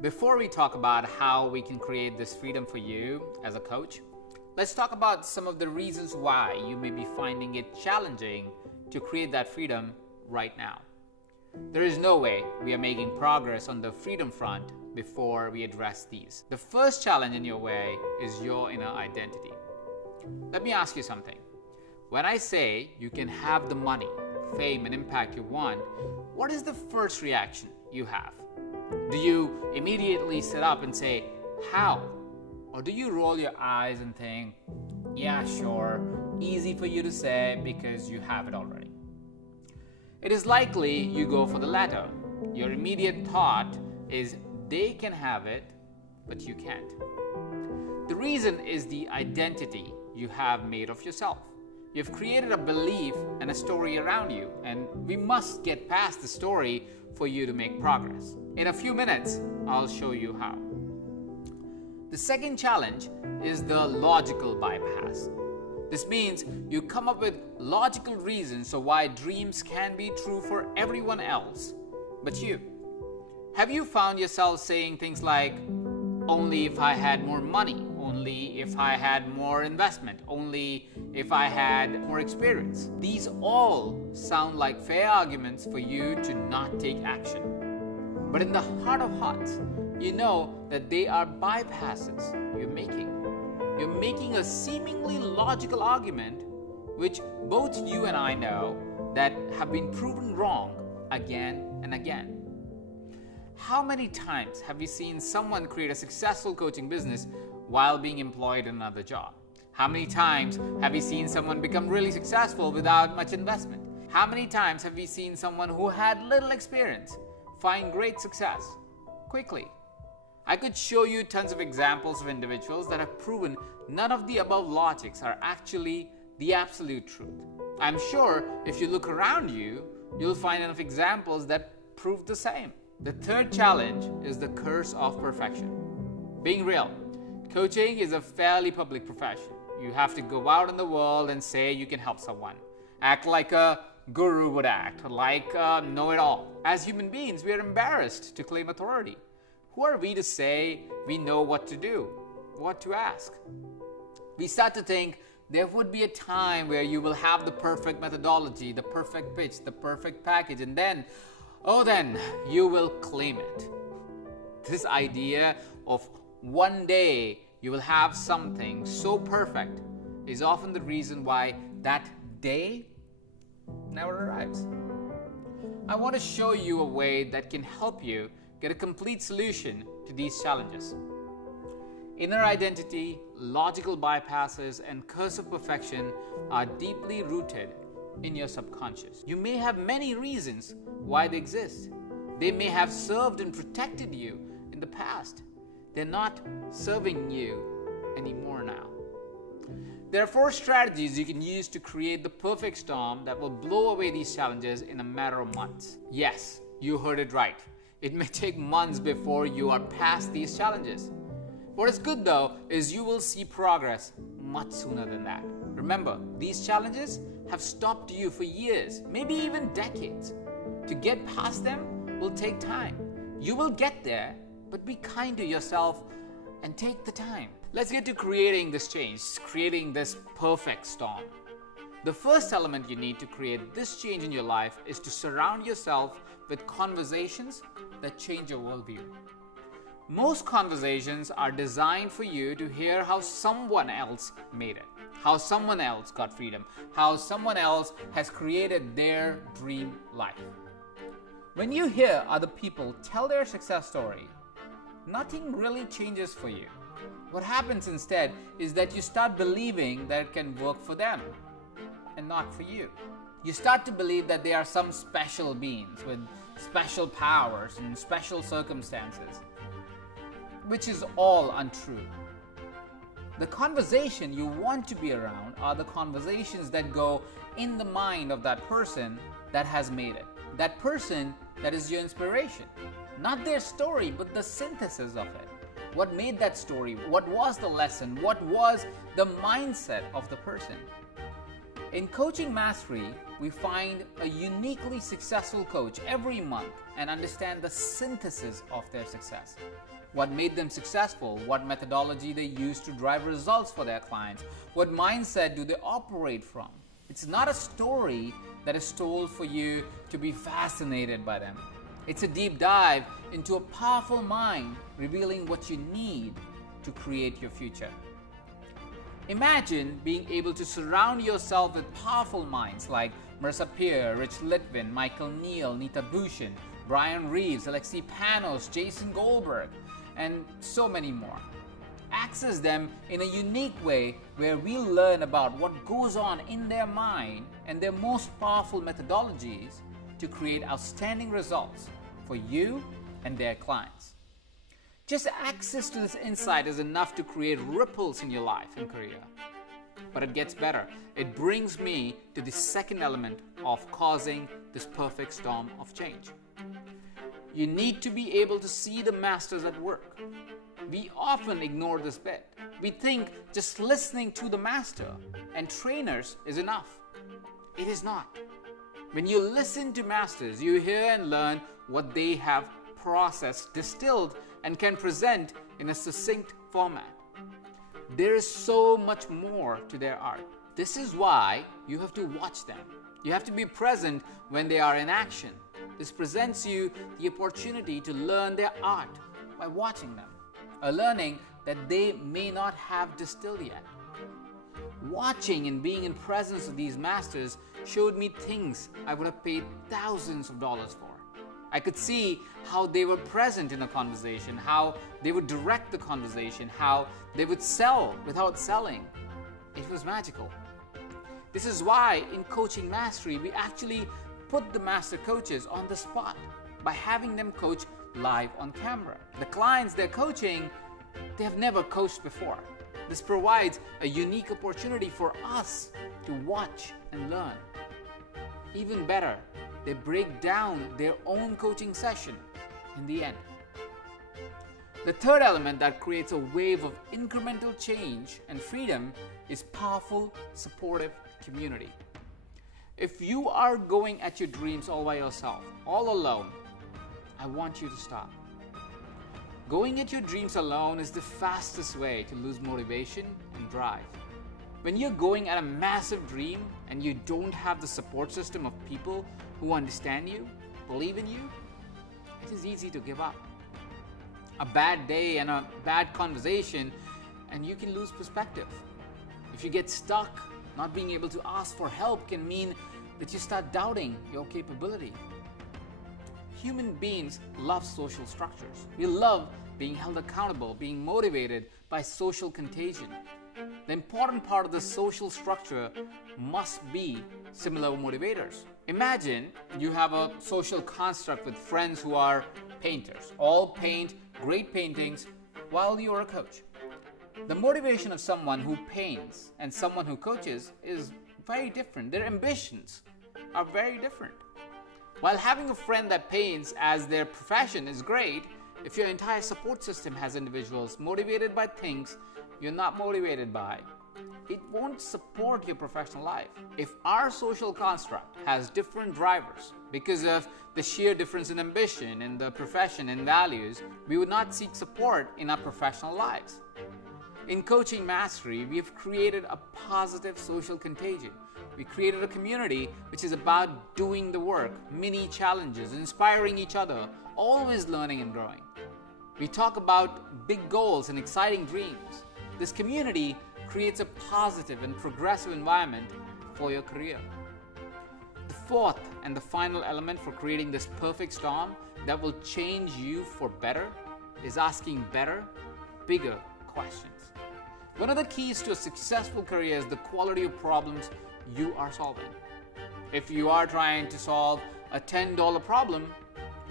Before we talk about how we can create this freedom for you as a coach, let's talk about some of the reasons why you may be finding it challenging to create that freedom right now. There is no way we are making progress on the freedom front before we address these. The first challenge in your way is your inner identity. Let me ask you something. When I say you can have the money, fame, and impact you want, what is the first reaction you have? Do you immediately sit up and say, how? Or do you roll your eyes and think, yeah, sure, easy for you to say because you have it already? It is likely you go for the latter. Your immediate thought is they can have it, but you can't. The reason is the identity you have made of yourself. You've created a belief and a story around you, and we must get past the story for you to make progress. In a few minutes, I'll show you how. The second challenge is the logical bypass. This means you come up with logical reasons of why dreams can be true for everyone else but you. Have you found yourself saying things like, only if I had more money, only if I had more investment, only if I had more experience? These all sound like fair arguments for you to not take action. But in the heart of hearts, you know that they are bypasses you're making. You're making a seemingly logical argument which both you and I know that have been proven wrong again and again. How many times have you seen someone create a successful coaching business while being employed in another job? How many times have you seen someone become really successful without much investment? How many times have you seen someone who had little experience find great success quickly? I could show you tons of examples of individuals that have proven none of the above logics are actually the absolute truth. I'm sure if you look around you, you'll find enough examples that prove the same. The third challenge is the curse of perfection. Being real, coaching is a fairly public profession. You have to go out in the world and say you can help someone. Act like a guru would act, like a know-it-all. As human beings, we are embarrassed to claim authority. Who are we to say we know what to do, what to ask? We start to think there would be a time where you will have the perfect methodology, the perfect pitch, the perfect package, and then you will claim it. This idea of one day you will have something so perfect is often the reason why that day never arrives. I want to show you a way that can help you get a complete solution to these challenges. Inner identity, logical bypasses, and curse of perfection are deeply rooted in your subconscious. You may have many reasons why they exist. They may have served and protected you in the past. They're not serving you anymore now. There are 4 strategies you can use to create the perfect storm that will blow away these challenges in a matter of months. Yes, you heard it right. It may take months before you are past these challenges. What is good though is you will see progress much sooner than that. Remember, these challenges have stopped you for years, maybe even decades. To get past them will take time. You will get there, but be kind to yourself and take the time. Let's get to creating this change, creating this perfect storm. The first element you need to create this change in your life is to surround yourself with conversations that change your worldview. Most conversations are designed for you to hear how someone else made it, how someone else got freedom, how someone else has created their dream life. When you hear other people tell their success story, nothing really changes for you. What happens instead is that you start believing that it can work for them and not for you. You start to believe that they are some special beings with special powers and special circumstances, which is all untrue. The conversation you want to be around are the conversations that go in the mind of that person that has made it. That person that is your inspiration. Not their story, but the synthesis of it. What made that story? What was the lesson? What was the mindset of the person? In Coaching Mastery, we find a uniquely successful coach every month and understand the synthesis of their success. What made them successful, what methodology they use to drive results for their clients, what mindset do they operate from. It's not a story that is told for you to be fascinated by them. It's a deep dive into a powerful mind, revealing what you need to create your future. Imagine being able to surround yourself with powerful minds like Marissa Peer, Rich Litvin, Michael Neal, Nita Bhushan, Brian Reeves, Alexei Panos, Jason Goldberg, and so many more. Access them in a unique way where we'll learn about what goes on in their mind and their most powerful methodologies to create outstanding results for you and their clients. Just access to this insight is enough to create ripples in your life and career. But it gets better. It brings me to the second element of causing this perfect storm of change. You need to be able to see the masters at work. We often ignore this bit. We think just listening to the master and trainers is enough. It is not. When you listen to masters, you hear and learn what they have processed, distilled, and can present in a succinct format. There is so much more to their art. This is why you have to watch them. You have to be present when they are in action. This presents you the opportunity to learn their art by watching them, a learning that they may not have distilled yet. Watching and being in presence of these masters showed me things I would have paid thousands of dollars for. I could see how they were present in a conversation, how they would direct the conversation, how they would sell without selling. It was magical. This is why in Coaching Mastery, we actually put the master coaches on the spot by having them coach live on camera. The clients they're coaching, they have never coached before. This provides a unique opportunity for us to watch and learn. Even better, they break down their own coaching session in the end. The third element that creates a wave of incremental change and freedom is powerful, supportive community. If you are going at your dreams all by yourself, all alone, I want you to stop. Going at your dreams alone is the fastest way to lose motivation and drive. When you're going at a massive dream and you don't have the support system of people who understand you, believe in you, it is easy to give up. A bad day and a bad conversation, and you can lose perspective. If you get stuck, not being able to ask for help can mean that you start doubting your capability. Human beings love social structures. We love being held accountable, being motivated by social contagion. The important part of the social structure must be similar motivators. Imagine you have a social construct with friends who are painters. All paint great paintings while you are a coach. The motivation of someone who paints and someone who coaches is very different. Their ambitions are very different. While having a friend that paints as their profession is great, if your entire support system has individuals motivated by things you're not motivated by, it won't support your professional life. If our social construct has different drivers because of the sheer difference in ambition, in the profession, and values, we would not seek support in our professional lives. In Coaching Mastery, we have created a positive social contagion. We created a community which is about doing the work, mini challenges, inspiring each other, always learning and growing. We talk about big goals and exciting dreams. This community creates a positive and progressive environment for your career. The fourth and the final element for creating this perfect storm that will change you for better is asking better, bigger questions. One of the keys to a successful career is the quality of problems you are solving. If you are trying to solve a $10 problem,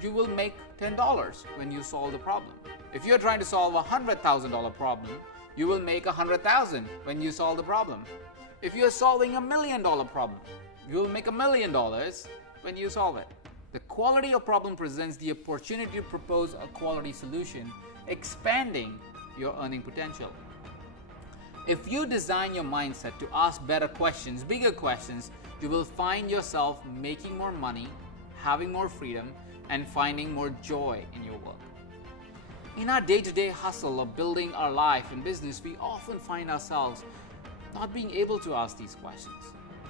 you will make $10 when you solve the problem. If you're trying to solve a $100,000 problem, you will make $100,000 when you solve the problem. If you're solving $1 million problem, you will make $1 million when you solve it. The quality of problem presents the opportunity to propose a quality solution, expanding your earning potential. If you design your mindset to ask better questions, bigger questions, you will find yourself making more money, having more freedom, and finding more joy in your work. In our day-to-day hustle of building our life and business, we often find ourselves not being able to ask these questions.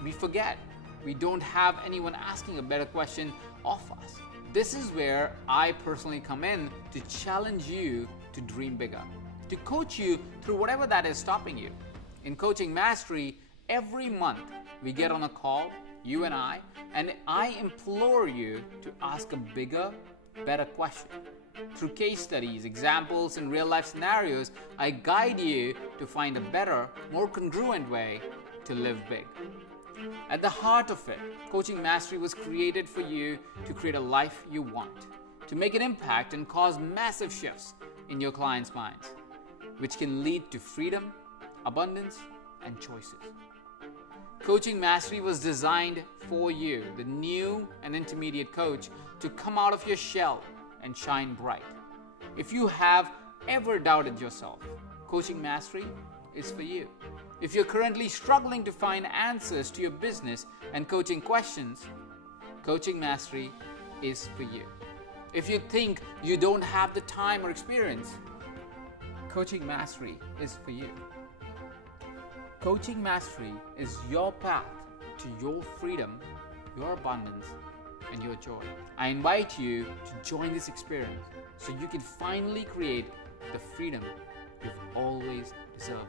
We forget. We don't have anyone asking a better question of us. This is where I personally come in to challenge you to dream bigger, to coach you through whatever that is stopping you. In Coaching Mastery, every month we get on a call, you and I implore you to ask a bigger, better question. Through case studies, examples, and real-life scenarios, I guide you to find a better, more congruent way to live big. At the heart of it, Coaching Mastery was created for you to create a life you want, to make an impact and cause massive shifts in your clients' minds, which can lead to freedom, abundance, and choices. Coaching Mastery was designed for you, the new and intermediate coach, to come out of your shell and shine bright. If you have ever doubted yourself, Coaching Mastery is for you. If you're currently struggling to find answers to your business and coaching questions, Coaching Mastery is for you. If you think you don't have the time or experience, Coaching Mastery is for you. Coaching Mastery is your path to your freedom, your abundance, and your joy. I invite you to join this experience so you can finally create the freedom you've always deserved.